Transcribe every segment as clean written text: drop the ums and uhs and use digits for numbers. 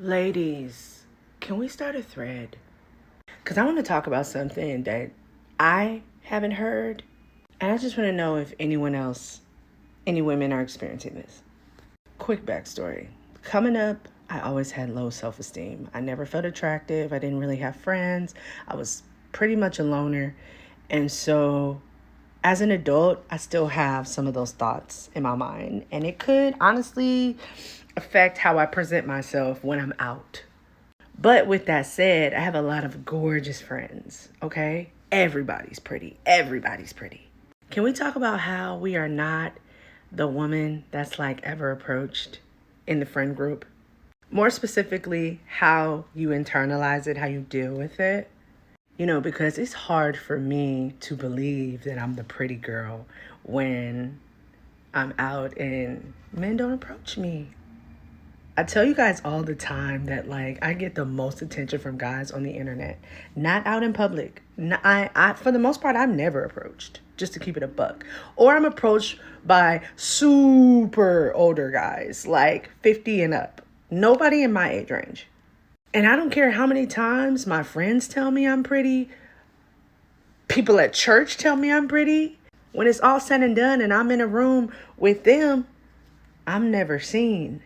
Ladies, can we start a thread? Because I want to talk about something that I haven't heard. And I just want to know if anyone else, any women are experiencing this. Quick backstory. Coming up, I always had low self-esteem. I never felt attractive. I didn't really have friends. I was pretty much a loner. And so as an adult, I still have some of those thoughts in my mind. And it could honestly affect how I present myself when I'm out. But with that said, I have a lot of gorgeous friends, okay? Everybody's pretty. Everybody's pretty. Can we talk about how we are not the woman that's like ever approached in the friend group? More specifically, how you internalize it, how you deal with it. You know, because it's hard for me to believe that I'm the pretty girl when I'm out and men don't approach me. I tell you guys all the time that like I get the most attention from guys on the internet, not out in public. I for the most part, I'm never approached, just to keep it a buck. Or I'm approached by super older guys, like 50 and up. Nobody in my age range. And I don't care how many times my friends tell me I'm pretty. People at church tell me I'm pretty. When it's all said and done and I'm in a room with them, I'm never seen.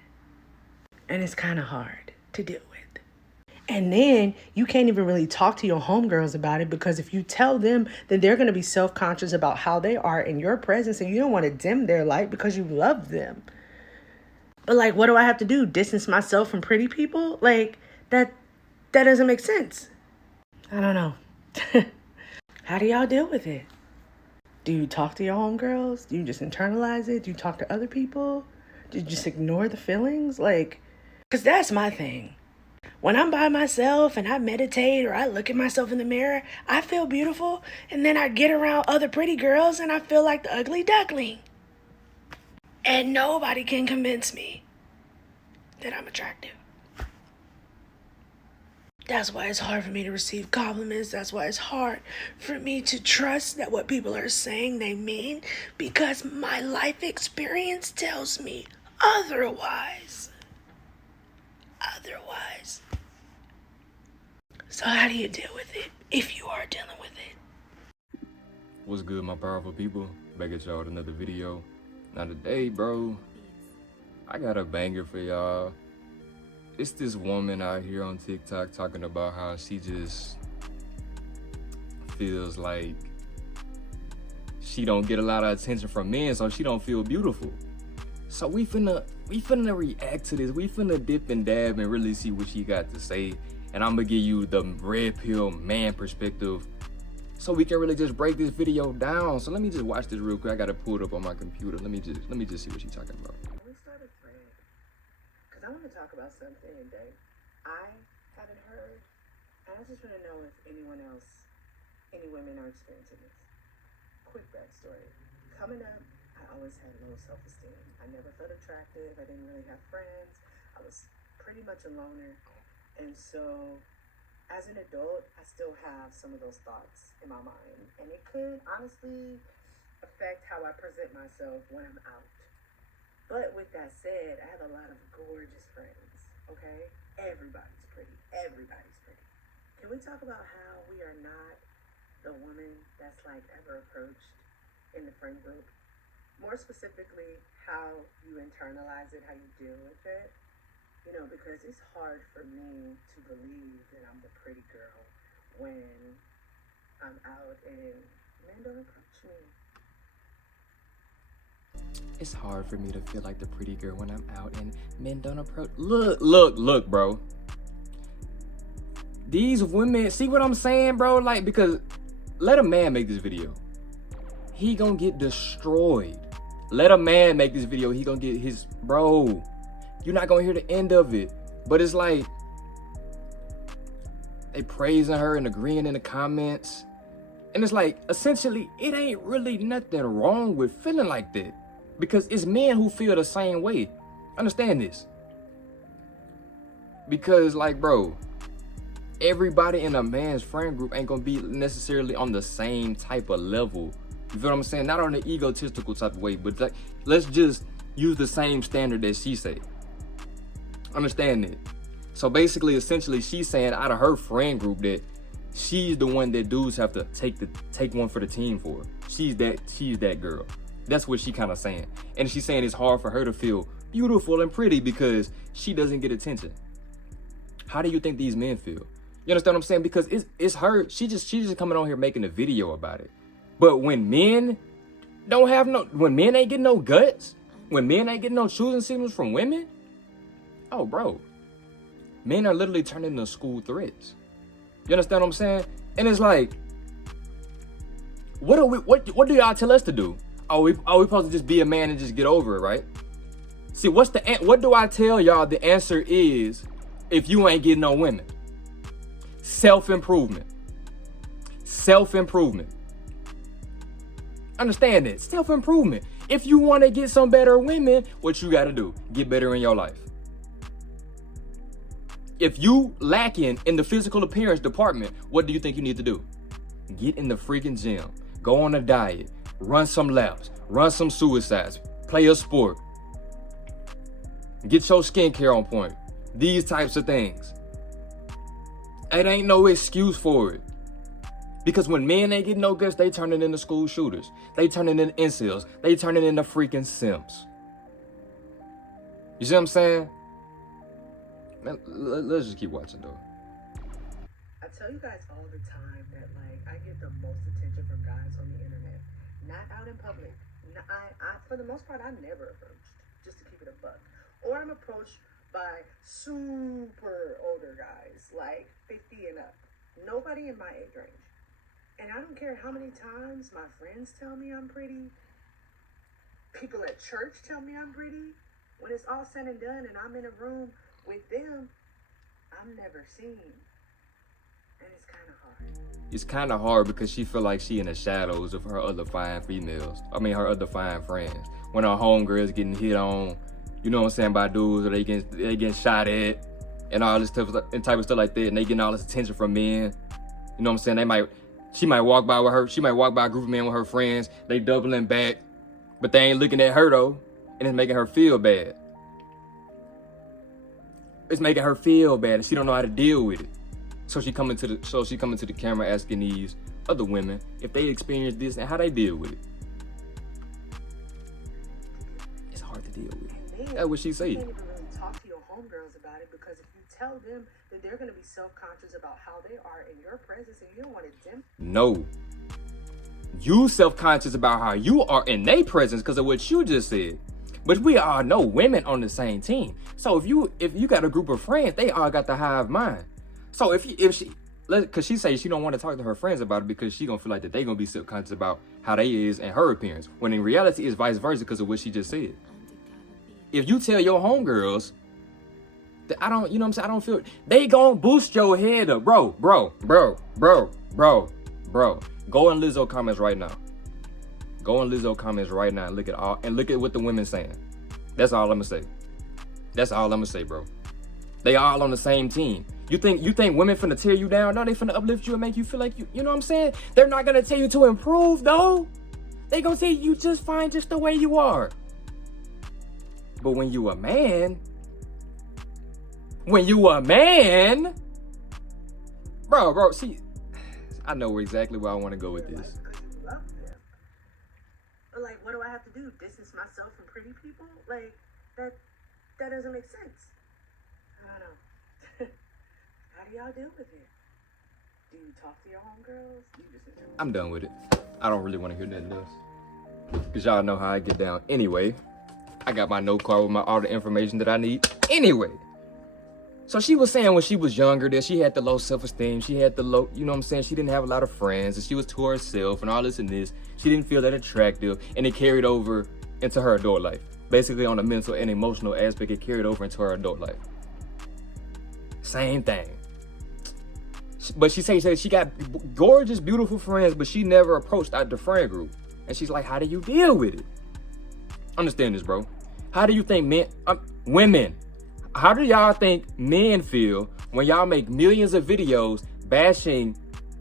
And it's kind of hard to deal with. And then you can't even really talk to your homegirls about it, because if you tell them, then they're going to be self-conscious about how they are in your presence, and you don't want to dim their light because you love them. But like, what do I have to do? Distance myself from pretty people? Like, that doesn't make sense. I don't know. How do y'all deal with it? Do you talk to your homegirls? Do you just internalize it? Do you talk to other people? Do you just ignore the feelings? Like, because that's my thing. When I'm by myself and I meditate or I look at myself in the mirror, I feel beautiful. And then I get around other pretty girls and I feel like the ugly duckling. And nobody can convince me that I'm attractive. That's why it's hard for me to receive compliments. That's why it's hard for me to trust that what people are saying they mean, because my life experience tells me otherwise. So how do you deal with it if you are dealing with it? What's good, my powerful people? Back at y'all with another video. Now today, bro, I got a banger for y'all. It's this woman out here on TikTok talking about how she just feels like she don't get a lot of attention from men, so she don't feel beautiful. So we finna react to this. We finna dip and dab and really see what she got to say. And I'm gonna give you the red pill man perspective, so we can really just break this video down. So let me just watch this real quick. I gotta pull it up on my computer. Let me just see what she's talking about. Can we start a thread? Because I want to talk about something that I haven't heard, and I just want to know if anyone else, any women are experiencing this. Quick backstory. Coming up, I always had low self-esteem. I never felt attractive. I didn't really have friends. I was pretty much a loner. And so as an adult, I still have some of those thoughts in my mind. And it could honestly affect how I present myself when I'm out. But with that said, I have a lot of gorgeous friends, okay? Everybody's pretty. Everybody's pretty. Can we talk about how we are not the woman that's like ever approached in the friend group? More specifically, how you internalize it, how you deal with it. You know, because it's hard for me to believe that I'm the pretty girl when I'm out and men don't approach me. It's hard for me to feel like the pretty girl when I'm out and men don't approach. Look, bro. These women, see what I'm saying, bro? Like, because let a man make this video. He gonna get destroyed. Let a man make this video. He gonna get his, bro. You're not gonna hear the end of it. But it's like, they praising her and agreeing in the comments. And it's like, essentially, it ain't really nothing wrong with feeling like that. Because it's men who feel the same way. Understand this. Because like, bro, everybody in a man's friend group ain't gonna be necessarily on the same type of level. You feel what I'm saying? Not on an egotistical type of way, but like, let's just use the same standard that she say. Understand it. So basically, essentially, she's saying out of her friend group that she's the one that dudes have to take one for the team for. She's that girl. That's what she kind of saying. And she's saying it's hard for her to feel beautiful and pretty because she doesn't get attention. How do you think these men feel? You understand what I'm saying? Because it's her. She's just coming on here making a video about it. But when men when men ain't getting no guts, when men ain't getting no choosing signals from women, oh bro, men are literally turning into school threats. You understand what I'm saying? And it's like, what do y'all tell us to do? Are we supposed to just be a man and just get over it, right? See, what do I tell y'all the answer is if you ain't getting no women? Self-improvement. Self-improvement. Understand it. Self-improvement. If you want to get some better women, what you got to do? Get better in your life. If you lacking in the physical appearance department, what do you think you need to do? Get in the freaking gym. Go on a diet. Run some laps. Run some suicides. Play a sport. Get your skincare on point. These types of things. It ain't no excuse for it. Because when men ain't getting no guts, they turning into school shooters. They turning into incels. They turning into freaking simps. You see what I'm saying? Man, let's just keep watching though. I tell you guys all the time that like I get the most attention from guys on the internet, not out in public. I for the most part I never approached, just to keep it a buck, or I'm approached by super older guys like 50 and up. Nobody in my age range. And I don't care how many times my friends tell me I'm pretty, people at church tell me I'm pretty. When it's all said and done and I'm in a room with them, I'm never seen. And it's kind of hard. It's kind of hard because she feel like she in the shadows of her other fine females. I mean, her other fine friends. When her homegirls getting hit on, you know what I'm saying, by dudes, or they getting shot at, and all this type of stuff like that, and they getting all this attention from men. You know what I'm saying? She might walk by a group of men with her friends. They doubling back, but they ain't looking at her though, and it's making her feel bad. It's making her feel bad, and she don't know how to deal with it. So she coming to the camera asking these other women if they experience this and how they deal with it. It's hard to deal with. That's what she said. You can't even really talk to your homegirls about it because if you tell them, then they're going to be self-conscious about how they are in your presence, and you don't want to dim. No. You self-conscious about how you are in their presence because of what you just said. But we all know women on the same team. So if you got a group of friends, they all got the hive mind. So if she, because she says she don't want to talk to her friends about it because she gonna feel like that they gonna be self-conscious about how they is and her appearance. When in reality, it's vice versa because of what she just said. If you tell your homegirls that I don't, you know what I'm saying, I don't feel, they gonna boost your head up, bro. Go in Lizzo comments right now. Go in Lizzo comments right now and look at what the women saying. That's all I'm gonna say, bro. They all on the same team. You think women finna tear you down? No, they finna uplift you and make you feel like you know what I'm saying? They're not gonna tell you to improve though. They gonna say you just fine just the way you are. But when you a man, bro, see, I know exactly where I want to go with this. Like, what do I have to do? Distance myself from pretty people? Like, that doesn't make sense. I don't know. How do y'all deal with it? Do you talk to your homegirls? I'm done with it. I don't really want to hear nothing else. Because y'all know how I get down. Anyway, I got my note card with all the information that I need. Anyway. So she was saying when she was younger that she had the low self-esteem. She had the low, you know what I'm saying? She didn't have a lot of friends. And she was to herself and all this and this. She didn't feel that attractive. And it carried over into her adult life. Basically on the mental and emotional aspect, it carried over into her adult life. Same thing. But she said she got gorgeous, beautiful friends, but she never approached out the friend group. And she's like, how do you deal with it? Understand this, bro. How do you think women, how do y'all think men feel when y'all make millions of videos bashing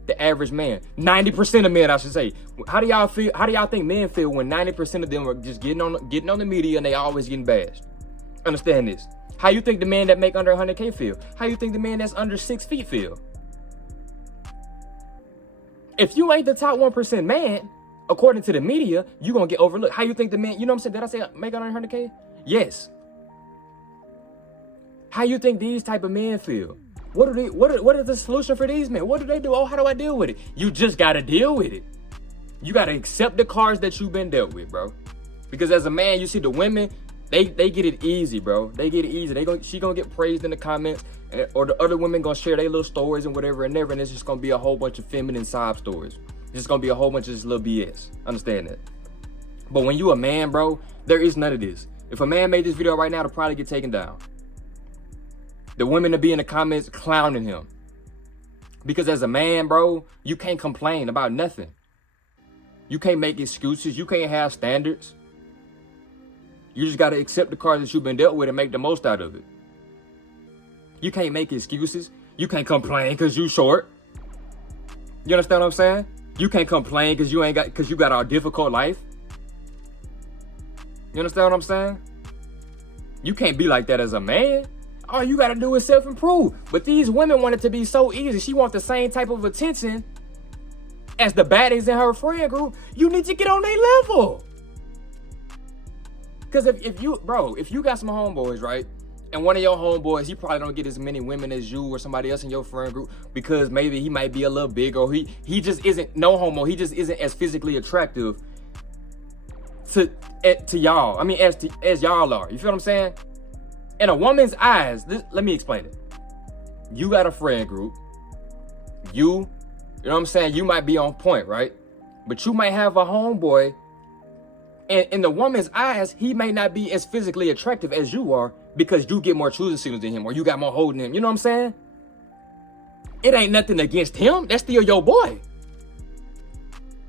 the average man? 90% of men, I should say. How do y'all feel? How do y'all think men feel when 90% of them are just getting on the media and they always getting bashed? Understand this. How you think the man that make under 100K feel? How you think the man that's under 6 feet feel? If you ain't the top 1% man, according to the media, you gonna get overlooked. How you think the man, you know what I'm saying? Did I say make under 100K? Yes. How you think these type of men feel? What is the solution for these men? What do they do? Oh, how do I deal with it? You just gotta deal with it. You gotta accept the cards that you've been dealt with, bro. Because as a man, you see the women, they get it easy, bro. They get it easy. She gonna get praised in the comments, or the other women gonna share their little stories and whatever, and it's just gonna be a whole bunch of feminine sob stories. It's just gonna be a whole bunch of this little BS. Understand that. But when you a man, bro, there is none of this. If a man made this video right now, it'll probably get taken down. The women will be in the comments clowning him. Because as a man, bro, you can't complain about nothing. You can't make excuses. You can't have standards. You just got to accept the cards that you've been dealt with and make the most out of it. You can't make excuses. You can't complain because you short. You understand what I'm saying? You can't complain because you got a difficult life. You understand what I'm saying? You can't be like that as a man. All you got to do is self-improve. But these women want it to be so easy. She wants the same type of attention as the baddies in her friend group. You need to get on their level. Because if you got some homeboys, right? And one of your homeboys, he probably don't get as many women as you or somebody else in your friend group because maybe he might be a little bigger, or he just isn't, no homo, he just isn't as physically attractive to y'all. I mean, as y'all are. You feel what I'm saying? In a woman's eyes, let me explain it. You got a friend group. You know what I'm saying? You might be on point, right? But you might have a homeboy, and in the woman's eyes, he may not be as physically attractive as you are because you get more choosing signals than him, or you got more holding him. You know what I'm saying? It ain't nothing against him. That's still your boy.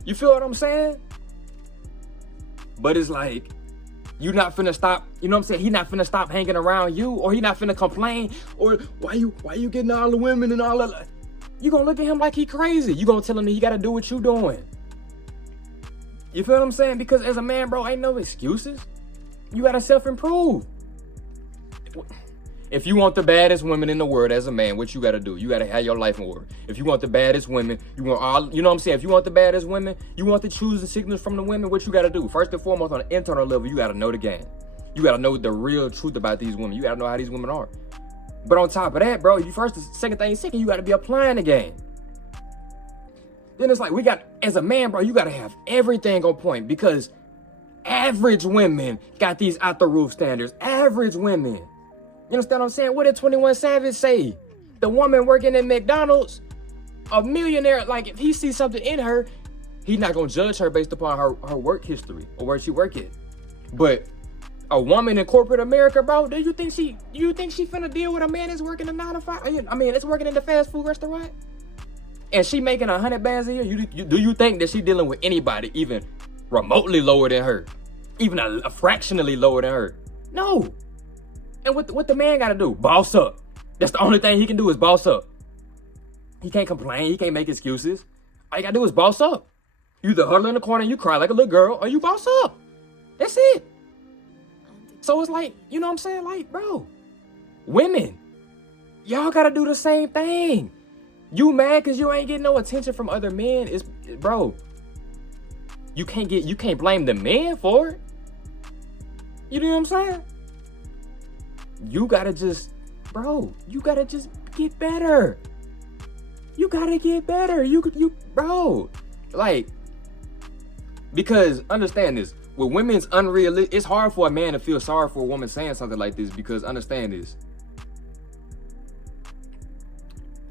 You feel what I'm saying? But it's like, you not finna stop, you know what I'm saying? He not finna stop hanging around you, or he not finna complain, or why you getting all the women and all that? You gonna look at him like he crazy. You gonna tell him that he gotta do what you doing. You feel what I'm saying? Because as a man, bro, ain't no excuses. You gotta self-improve. If you want the baddest women in the world as a man, what you gotta do? You gotta have your life in order. If you want the baddest women, you know what I'm saying? If you want the baddest women, you want to choose the signals from the women, what you gotta do? First and foremost, on an internal level, you gotta know the game. You gotta know the real truth about these women. You gotta know how these women are. But on top of that, bro, second, you gotta be applying the game. Then it's like, as a man, bro, you gotta have everything on point, because average women got these out the roof standards. Average women. You understand what I'm saying? What did 21 Savage say? The woman working at McDonald's, a millionaire, like if he sees something in her, he's not gonna judge her based upon her work history or where she work at. But a woman in corporate America, bro, do you think she finna deal with a man that's working a 9 to 5? I mean, that's working in the fast food restaurant? And she making 100 bands a year? Do you think that she dealing with anybody even remotely lower than her? Even a fractionally lower than her? No. And what the man gotta do? Boss up. That's the only thing he can do, is boss up. He can't complain. He can't make excuses. All you gotta do is boss up. You either huddle in the corner and you cry like a little girl, or you boss up. That's it. So it's like, you know what I'm saying? Like, bro, women, y'all gotta do the same thing. You mad because you ain't getting no attention from other men? Bro, you can't blame the men for it. You know what I'm saying? You gotta just get better. You gotta get better. Bro, like, because understand this, with women's unrealistic, it's hard for a man to feel sorry for a woman saying something like this, because understand this.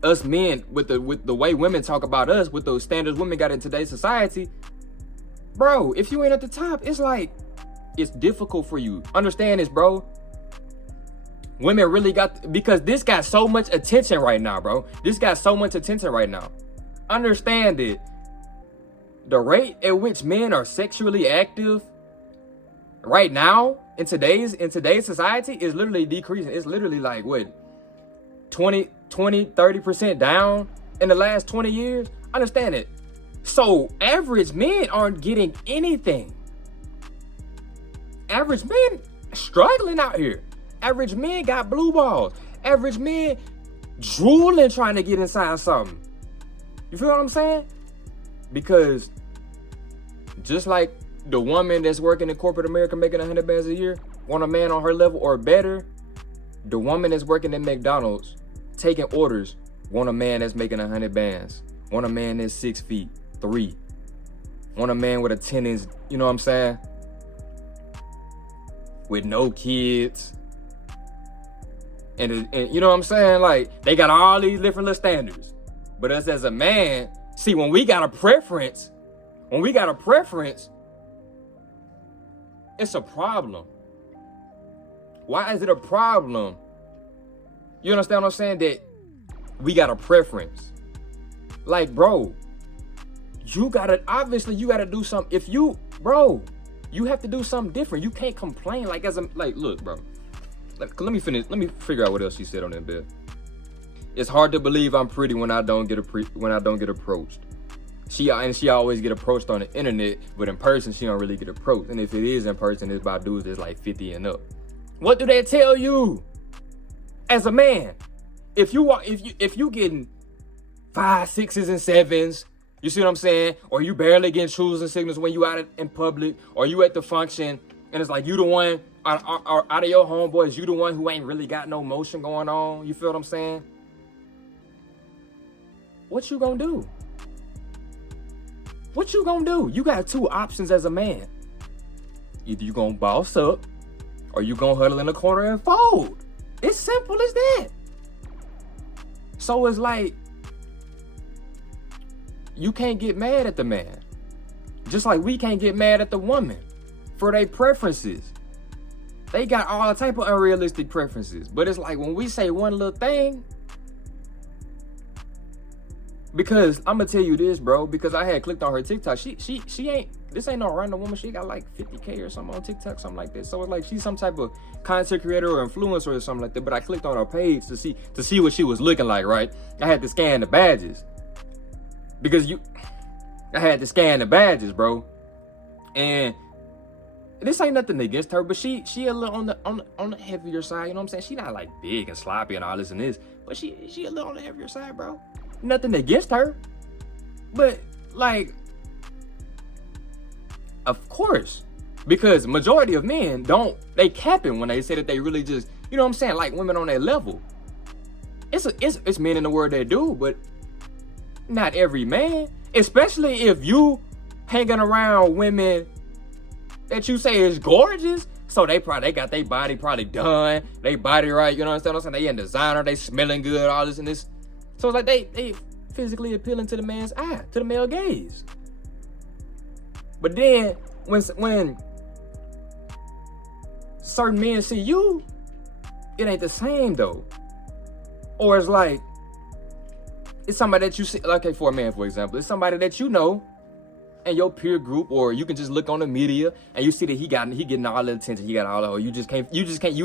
Us men, with the way women talk about us, with those standards women got in today's society, bro, if you ain't at the top, it's like, it's difficult for you. Understand this, bro. Women really because this got so much attention right now, bro. This got so much attention right now. Understand it. The rate at which men are sexually active right now in today's society is literally decreasing. It's literally like, what, 30% down in the last 20 years? Understand it. So average men aren't getting anything. Average men struggling out here. Average men got blue balls. Average men drooling trying to get inside something. You feel what I'm saying? Because just like the woman that's working in corporate America making 100 bands a year want a man on her level or better, the woman that's working at McDonald's taking orders want a man that's making 100 bands. Want a man that's 6'3". Want a man with a 10-inch, you know what I'm saying? With no kids. And you know what I'm saying? Like, they got all these different little standards. But us as a man, see, when we got a preference, it's a problem. Why is it a problem? You understand what I'm saying? That we got a preference. Like, bro, you gotta do something. If you, bro, you have to do something different. You can't complain like look, bro. Let me finish. Let me figure out what else she said on that bed. It's hard to believe I'm pretty when I don't get approached. She always get approached on the internet, but in person she don't really get approached. And if it is in person, it's by dudes that's like 50 and up. What do they tell you as a man? If you getting 5, 6s, and 7s, you see what I'm saying? Or you barely getting trues and signals when you out in public, or you at the function, and it's like you the one out of your homeboys, you the one who ain't really got no motion going on. You feel what I'm saying? What you gonna do? What you gonna do? You got two options as a man. Either you gonna boss up, or you gonna huddle in the corner and fold. It's simple as that. So it's like, you can't get mad at the man. Just like we can't get mad at the woman for their preferences. They got all type of unrealistic preferences. But it's like when we say one little thing, because I'm gonna tell you this, bro, because I had clicked on her TikTok. This ain't no random woman. She got like 50K or something on TikTok, something like that. So it's like she's some type of content creator or influencer or something like that. But I clicked on her page to see what she was looking like, right? I had to scan the badges. I had to scan the badges, bro. And this ain't nothing against her, but she a little on the heavier side, you know what I'm saying? She not like big and sloppy and all this and this, but she a little on the heavier side, bro. Nothing against her, but like, of course, because majority of men they capping when they say that they really just, you know what I'm saying, like women on that level. It's men in the world that do, but not every man, especially if you hanging around women that you say is gorgeous. So they got their body probably done, they body right, you know what I'm saying? They in designer, they smelling good, all this and this. So it's like they physically appealing to the man's eye, to the male gaze. But then when certain men see you, it ain't the same though. Or it's like, it's somebody that you see, like, okay, for a man, for example, it's somebody that you know in your peer group, or you can just look on the media and you see that he getting all the attention, he got all the, or you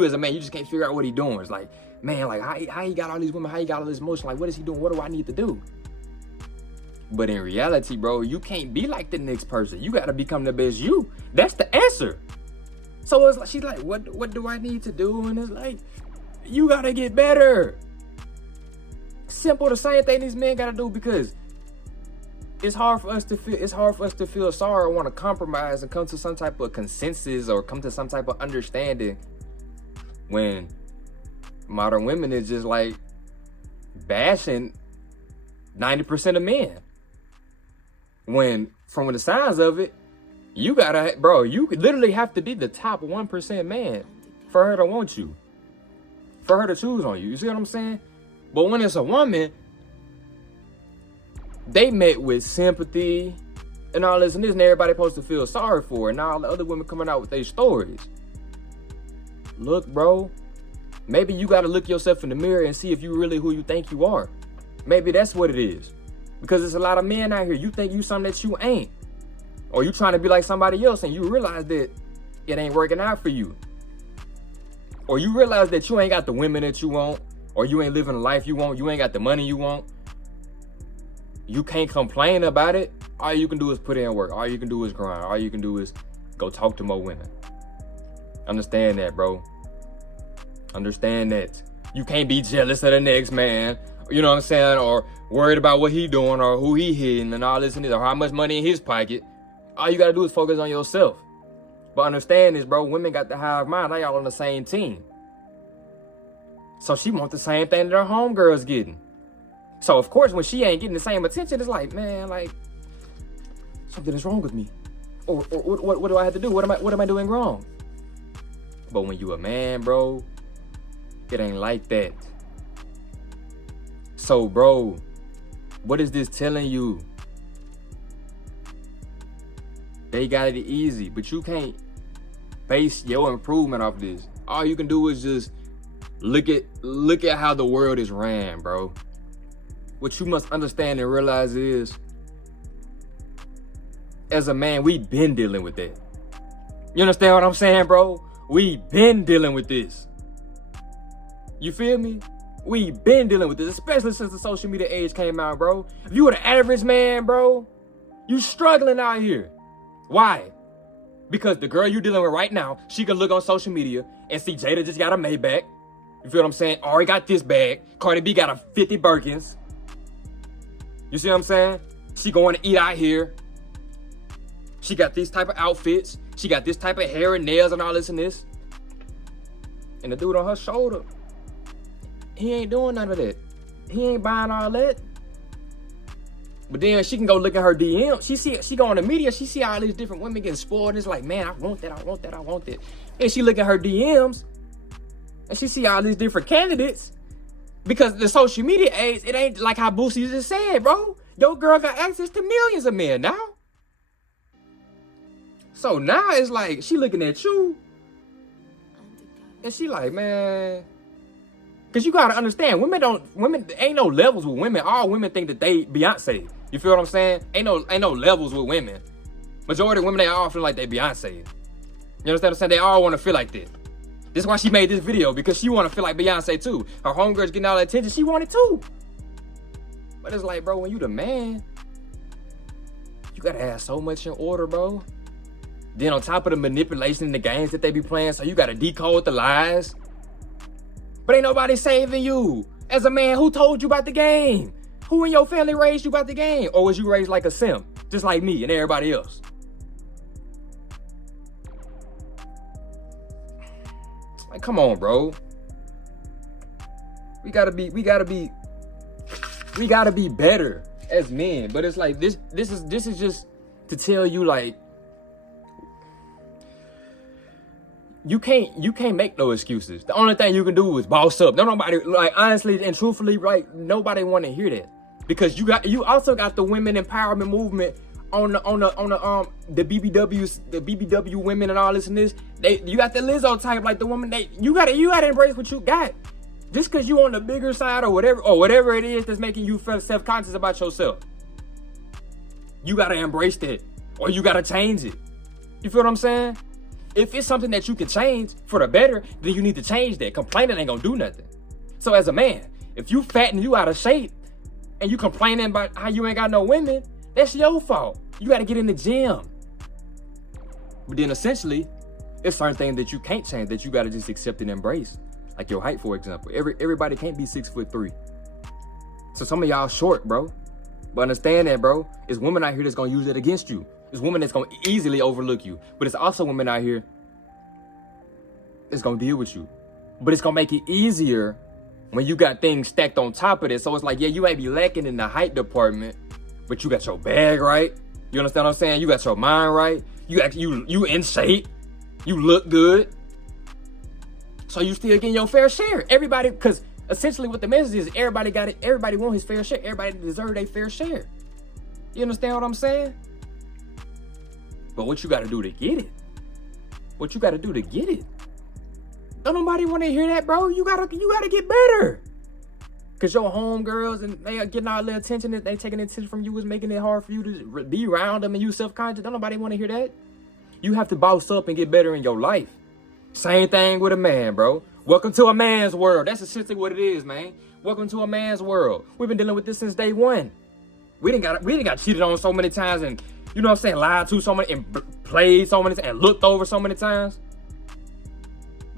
as a man, you just can't figure out what he doing. It's like, man, like how he got all these women, how he got all this motion, like what is he doing? What do I need to do? But in reality, bro, you can't be like the next person. You gotta become the best you. That's the answer. So it's like, she's like, what do I need to do? And it's like, you gotta get better. Simple, the same thing these men gotta do, because it's hard for us to feel sorry or want to compromise and come to some type of consensus or come to some type of understanding when modern women is just like bashing 90% of men. When from the signs of it, you literally have to be the top 1% man for her to want you, for her to choose on you. You see what I'm saying? But when it's a woman, they met with sympathy and all this and this, and everybody supposed to feel sorry for her, and all the other women coming out with their stories. Look, bro, maybe you got to look yourself in the mirror and see if you really who you think you are. Maybe that's what it is. Because there's a lot of men out here, you think you something that you ain't. Or you trying to be like somebody else and you realize that it ain't working out for you. Or you realize that you ain't got the women that you want, or you ain't living the life you want, you ain't got the money you want. You can't complain about it. All you can do is put in work. All you can do is grind. All you can do is go talk to more women. Understand that, bro. Understand that. You can't be jealous of the next man, you know what I'm saying, or worried about what he doing or who he hitting and all this and this, or how much money in his pocket. All you gotta do is focus on yourself. But understand this, bro, women got the hive mind. They all on the same team. So she wants the same thing that her homegirl's getting. So of course, when she ain't getting the same attention, it's like, man, like, something is wrong with me. Or what do I have to do? What am I doing wrong? But when you a man, bro, it ain't like that. So, bro, what is this telling you? They got it easy, but you can't base your improvement off this. All you can do is just look at how the world is ran, bro. What you must understand and realize is, as a man, we been dealing with that. You understand what I'm saying, bro? We been dealing with this. You feel me? We been dealing with this, especially since the social media age came out, bro. If you were the average man, bro, you struggling out here. Why? Because the girl you dealing with right now, she can look on social media and see Jada just got a Maybach. You feel what I'm saying? Ari got this bag. Cardi B got a 50 Birkins. You see what I'm saying? She going to eat out here. She got these type of outfits. She got this type of hair and nails and all this and this. And the dude on her shoulder, he ain't doing none of that. He ain't buying all that. But then she can go look at her DM. She go on the media. She see all these different women getting spoiled. And it's like, man, I want that. I want that. I want that. And she look at her DMs. And she see all these different candidates. Because the social media age, it ain't like how Boosie just said, bro. Your girl got access to millions of men now. So now it's like, she looking at you. And she like, man. Because you got to understand, women, ain't no levels with women. All women think that they Beyonce. You feel what I'm saying? Ain't no levels with women. Majority of women, they all feel like they Beyonce. You understand what I'm saying? They all want to feel like that. This is why she made this video, because she want to feel like Beyonce too. Her homegirl's getting all the attention. She want it too. But it's like, bro, when you the man, you got to have so much in order, bro. Then on top of the manipulation and the games that they be playing, so you got to decode the lies. But ain't nobody saving you. As a man, who told you about the game? Who in your family raised you about the game? Or was you raised like a simp? Just like me and everybody else. Like, come on, bro. We gotta be better as men. But it's like, this is just to tell you, like, you can't make no excuses. The only thing you can do is boss up. Nobody, like, honestly and truthfully, like, nobody want to hear that, because you also got the women empowerment movement on the BBWs, the BBW women and all this and this. You got the Lizzo type, like the woman. You gotta embrace what you got. Just because you on the bigger side or whatever it is that's making you feel self-conscious about yourself, you gotta embrace that, or you gotta change it. You feel what I'm saying? If it's something that you can change for the better, then you need to change that. Complaining ain't gonna do nothing. So as a man, if you fat and you out of shape and you complaining about how you ain't got no women, that's your fault. You gotta get in the gym. But then essentially, it's certain things that you can't change that you gotta just accept and embrace. Like your height, for example. Everybody can't be 6'3". So some of y'all short, bro. But understand that, bro. It's women out here that's gonna use it against you. There's women that's gonna easily overlook you. But it's also women out here that's gonna deal with you. But it's gonna make it easier when you got things stacked on top of it. So it's like, yeah, you may be lacking in the height department, but you got your bag right. You understand what I'm saying? You got your mind right. You in shape. You look good. So you still getting your fair share. Everybody, because essentially what the message is, everybody got it. Everybody want his fair share. Everybody deserve their fair share. You understand what I'm saying? But what you got to do to get it? What you got to do to get it? Don't nobody want to hear that, bro. You gotta get better. Cause your homegirls and they are getting all the attention that they taking attention from you is making it hard for you to be around them and you self-conscious. Don't nobody want to hear that. You have to boss up and get better in your life. Same thing with a man, bro. Welcome to a man's world. That's essentially what it is, man. Welcome to a man's world. We've been dealing with this since day one. We didn't got cheated on so many times and, you know what I'm saying, lied to so many and played so many and looked over so many times.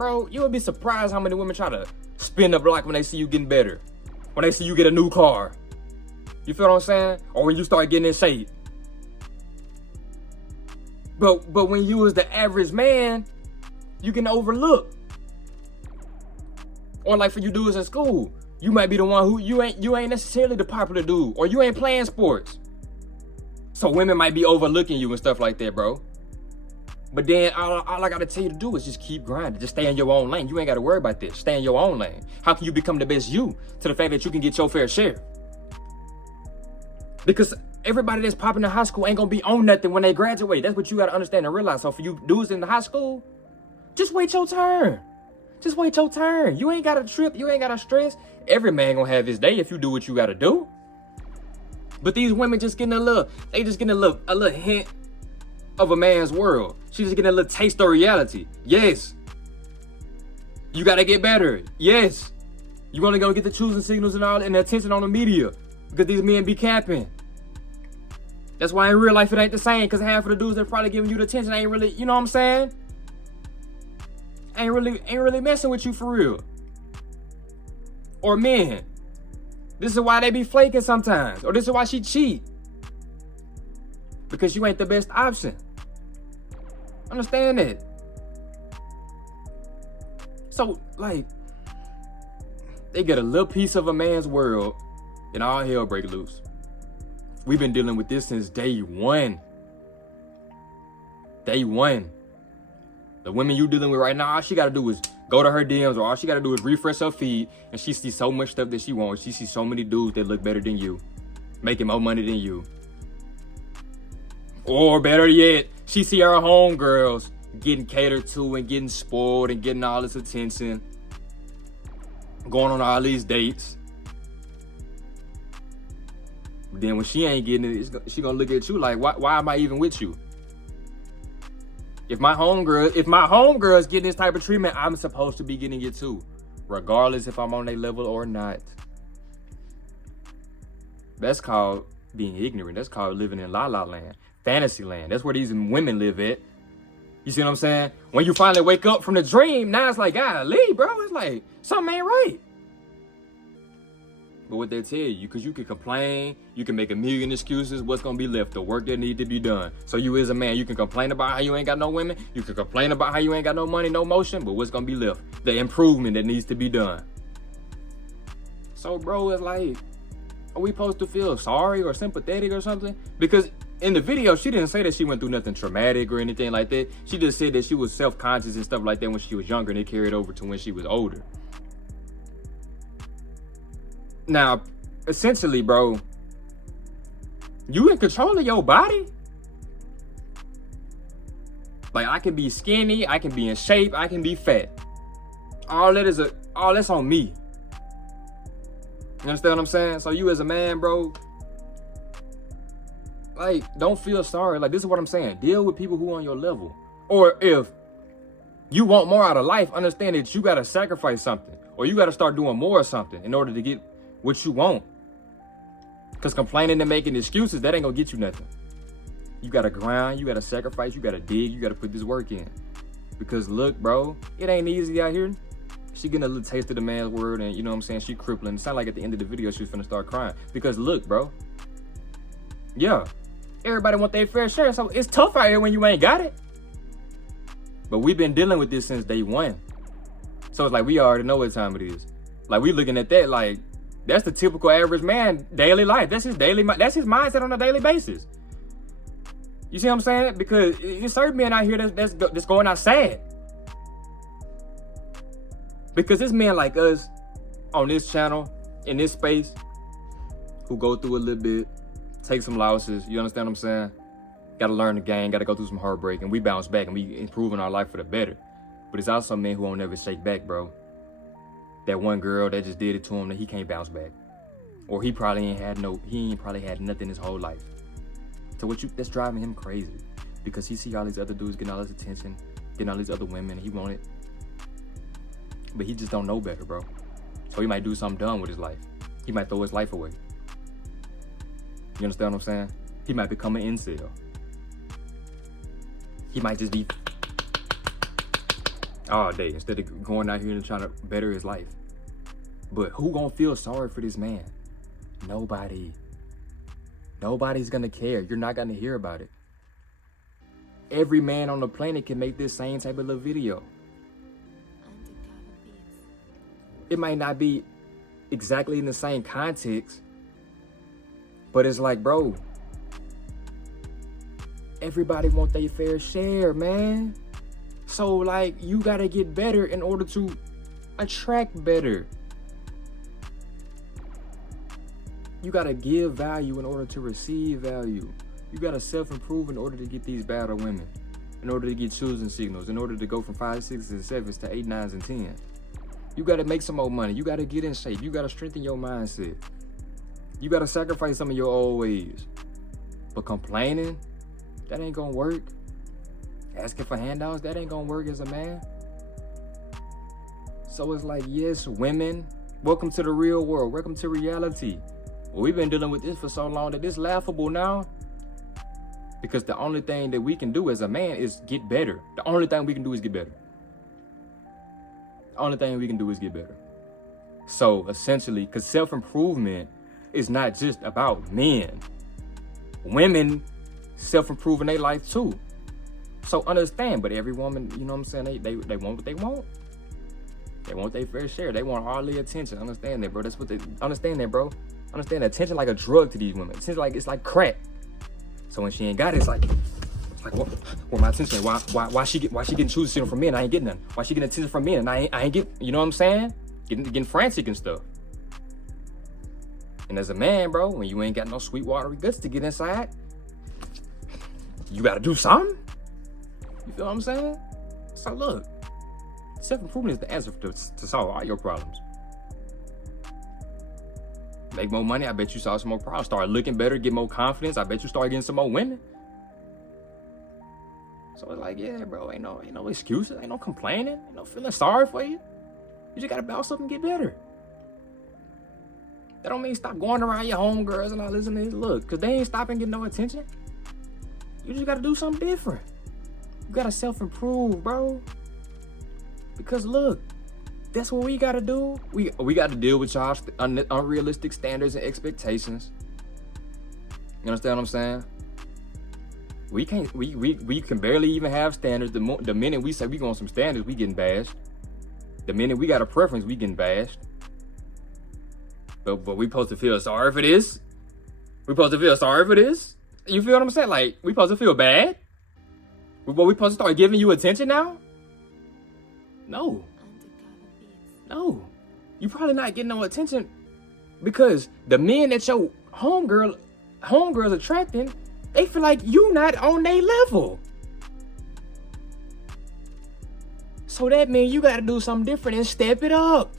bro, you would be surprised how many women try to spin the block when they see you getting better. When they see you get a new car. You feel what I'm saying? Or when you start getting in shape. But when you was the average man, you can overlook. Or like for you dudes in school, you might be the one who you ain't necessarily the popular dude, or you ain't playing sports. So women might be overlooking you and stuff like that, bro. But then all I gotta tell you to do is just keep grinding. Just stay in your own lane. You ain't gotta worry about this. Stay in your own lane. How can you become the best you to the fact that you can get your fair share? Because everybody that's popping in high school ain't gonna be on nothing when they graduate. That's what you gotta understand and realize. So for you dudes in the high school, just wait your turn. Just wait your turn. You ain't gotta trip. You ain't gotta stress. Every man gonna have his day if you do what you gotta do. But these women just getting a little hint of a man's world. She's just getting a little taste of reality. Yes. You gotta get better. Yes. You only gonna get the choosing signals and all and the attention on the media because these men be capping. That's why in real life it ain't the same, because half of the dudes that probably giving you the attention ain't really, you know what I'm saying? Ain't really messing with you for real. Or men. This is why they be flaking sometimes. Or this is why she cheat. Because you ain't the best option. Understand that. So, like, they get a little piece of a man's world and all hell break loose. We've been dealing with this since day one. Day one. The women you dealing with right now, all she gotta do is go to her DMs, or all she gotta do is refresh her feed, and she sees so much stuff that she wants. She sees so many dudes that look better than you, making more money than you. Or better yet, she see her homegirls getting catered to and getting spoiled and getting all this attention, going on all these dates. But then when she ain't getting it, she gonna look at you like, why am I even with you? If my homegirl's getting this type of treatment, I'm supposed to be getting it too, regardless if I'm on their level or not. That's called being ignorant. That's called living in la la land, fantasy land. That's where these women live at. You see what I'm saying? When you finally wake up from the dream, now it's like, golly, bro, it's like something ain't right. But what they tell you, because you can complain, you can make a million excuses, what's going to be left? The work that need to be done. So you as a man, you can complain about how you ain't got no women. You can complain about how you ain't got no money, no motion. But what's going to be left? The improvement that needs to be done. So, bro, it's like, are we supposed to feel sorry or sympathetic or something? Because in the video, she didn't say that she went through nothing traumatic or anything like that. She just said that she was self-conscious and stuff like that when she was younger, and it carried over to when she was older. Now, essentially, bro, you in control of your body? Like, I can be skinny, I can be in shape, I can be fat. All that's on me. You understand what I'm saying? So you as a man, bro, like, don't feel sorry. Like, this is what I'm saying. Deal with people who are on your level. Or if you want more out of life, understand that you gotta sacrifice something. Or you gotta start doing more of something in order to get what you want. Because complaining and making excuses, that ain't gonna get you nothing. You gotta grind, you gotta sacrifice, you gotta dig, you gotta put this work in. Because look, bro, it ain't easy out here. She getting a little taste of the man's word, and you know what I'm saying, she crippling. It sound like at the end of the video she was finna start crying. Because look, bro, yeah, everybody want their fair share, so it's tough out here when you ain't got it. But we've been dealing with this since day one. So it's like we already know what time it is. Like, we looking at that like, that's the typical average man daily life. That's his mindset on a daily basis. You see what I'm saying? Because there's certain men out here that's going out sad. Because there's men like us on this channel, in this space, who go through a little bit, take some losses. You understand what I'm saying? Gotta learn the game, gotta go through some heartbreak, and we bounce back and we improving our life for the better. But it's also men who won't never shake back, bro. That one girl that just did it to him, that he can't bounce back. Or he ain't probably had nothing his whole life. So that's driving him crazy. Because he see all these other dudes getting all this attention, getting all these other women, and he want it. But he just don't know better, bro. So he might do something dumb with his life. He might throw his life away. You understand what I'm saying? He might become an incel. He might just be, all day instead of going out here and trying to better his life. But who gonna feel sorry for this man? Nobody. Nobody's gonna care. You're not gonna hear about it. Every man on the planet can make this same type of little video. It might not be exactly in the same context, but it's like, bro, everybody want their fair share, man. So like, you gotta get better in order to attract better. You gotta give value in order to receive value. You gotta self-improve in order to get these better women, in order to get choosing signals, in order to go from 5, 6, and 7s to 8, 9s, and 10s. You gotta make some more money. You gotta get in shape. You gotta strengthen your mindset. You gotta sacrifice some of your old ways. But complaining, that ain't gonna work. Asking for handouts, that ain't gonna work as a man. So it's like, yes, women, welcome to the real world. Welcome to reality. Well, we've been dealing with this for so long that it's laughable now. Because the only thing that we can do as a man is get better. The only thing we can do is get better. The only thing we can do is get better. So essentially, because self-improvement is not just about men. Women self-improving their life too. So understand, but every woman, you know what I'm saying, they want what they want. They want their fair share. They want all the attention. Understand that, bro. That's what they understand that, bro. Understand that attention like a drug to these women. Attention like it's like crack. So when she ain't got it, it's like where my attention? Why she getting choosing signal from me and I ain't getting none? Why she getting attention from me and I ain't get, you know what I'm saying? Getting frantic and stuff. And as a man, bro, when you ain't got no sweet watery guts to get inside, you gotta do something. You feel what I'm saying? So look, self-improvement is the answer to solve all your problems. Make more money, I bet you solve some more problems. Start looking better, get more confidence, I bet you start getting some more women. So it's like, yeah, bro, ain't no excuses, ain't no complaining, ain't no feeling sorry for you. You just gotta bounce up and get better. That don't mean stop going around your homegirls and all this and this. Look, cause they ain't stopping getting no attention. You just gotta do something different. You gotta self-improve, bro. Because look, that's what we gotta do. We gotta deal with y'all unrealistic standards and expectations. You understand what I'm saying? We can barely even have standards. The minute we say we want some standards, we getting bashed. The minute we got a preference, we getting bashed. But we supposed to feel sorry for this? We supposed to feel sorry for this? You feel what I'm saying? Like, we supposed to feel bad? But we supposed to start giving you attention now? No. No. You probably not getting no attention because the men that your homegirls attracting, they feel like you not on their level. So that means you gotta do something different and step it up.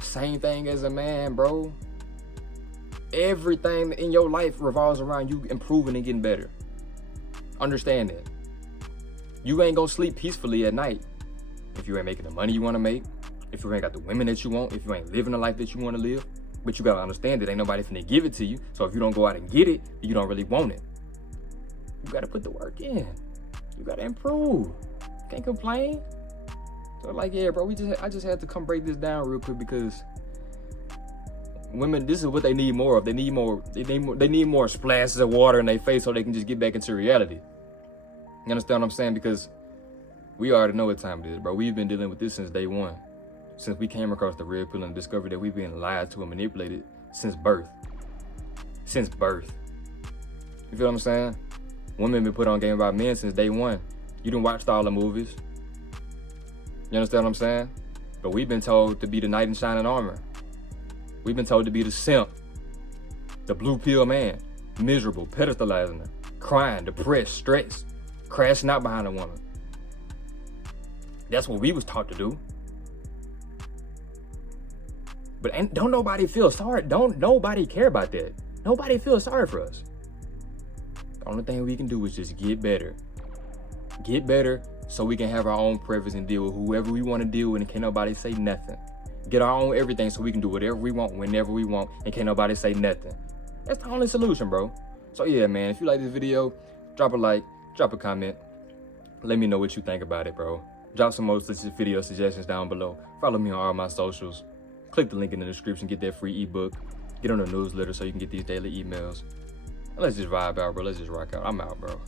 Same thing as a man, bro. Everything in your life revolves around you improving and getting better. Understand that. You ain't gonna sleep peacefully at night if you ain't making the money you wanna make, if you ain't got the women that you want, if you ain't living the life that you wanna live. But you gotta understand that ain't nobody finna give it to you. So if you don't go out and get it, you don't really want it. You gotta put the work in. You gotta improve. Can't complain. So like, yeah, bro, I just had to come break this down real quick because women, this is what they need more of. They need more splashes of water in their face so they can just get back into reality. You understand what I'm saying? Because we already know what time it is, bro. We've been dealing with this since day one. Since we came across the red pill and discovered that we've been lied to and manipulated since birth. Since birth. You feel what I'm saying? Women been put on game about men since day one. You done watched all the movies. You understand what I'm saying? But we've been told to be the knight in shining armor. We've been told to be the simp. The blue pill man. Miserable, pedestalizing her. Crying, depressed, stressed. Crashing out behind a woman. That's what we was taught to do. But don't nobody feel sorry. Don't nobody care about that. Nobody feels sorry for us. The only thing we can do is just get better. Get better so we can have our own preference and deal with whoever we want to deal with and can't nobody say nothing. Get our own everything so we can do whatever we want, whenever we want, and can't nobody say nothing. That's the only solution, bro. So yeah, man, if you like this video, drop a like, drop a comment. Let me know what you think about it, bro. Drop some more video suggestions down below. Follow me on all my socials. Click the link in the description, get that free ebook. Get on the newsletter so you can get these daily emails. And let's just vibe out, bro. Let's just rock out. I'm out, bro.